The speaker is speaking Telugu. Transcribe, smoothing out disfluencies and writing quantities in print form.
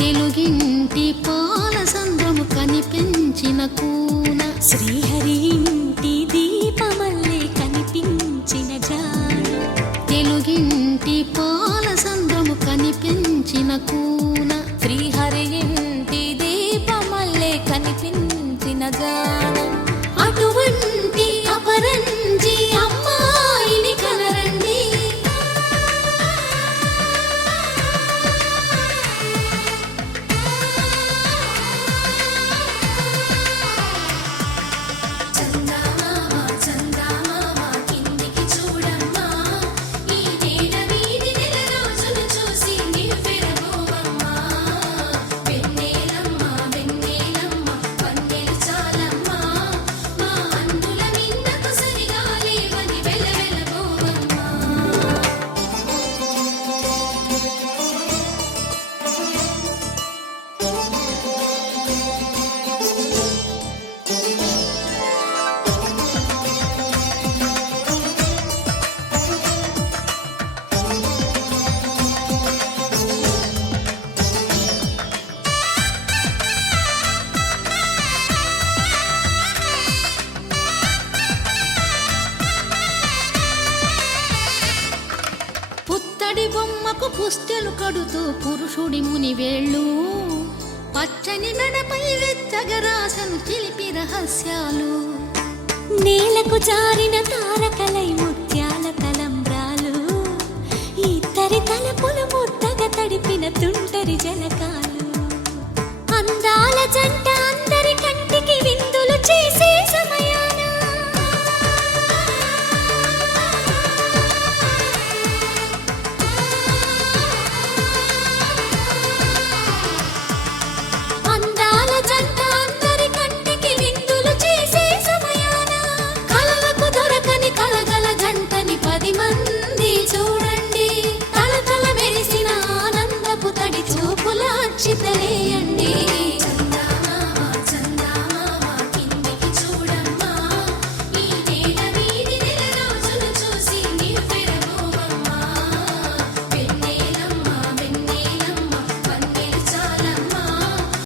తెలుగింటి పాల సంద్రము కనిపించిన కూన శ్రీహరి ఇంటి దీపమల్లే కనిపించిన జాడ తెలుగింటి పాల సంద్రము కనిపించిన కూన శ్రీహరి ఇంటి దీపమల్లే కనిపించిన జాడ అటువంటి అపరంజి అమ్మాయిని కనరండి పుత్తడి బొమ్మకు పుస్తెలు కడుతూ పురుషుడి ముని వేళ్ళు పచ్చని మెడపై వెచ్చగరాసను చిలిపి రహస్యాలు నేలకు జారిన తారకలై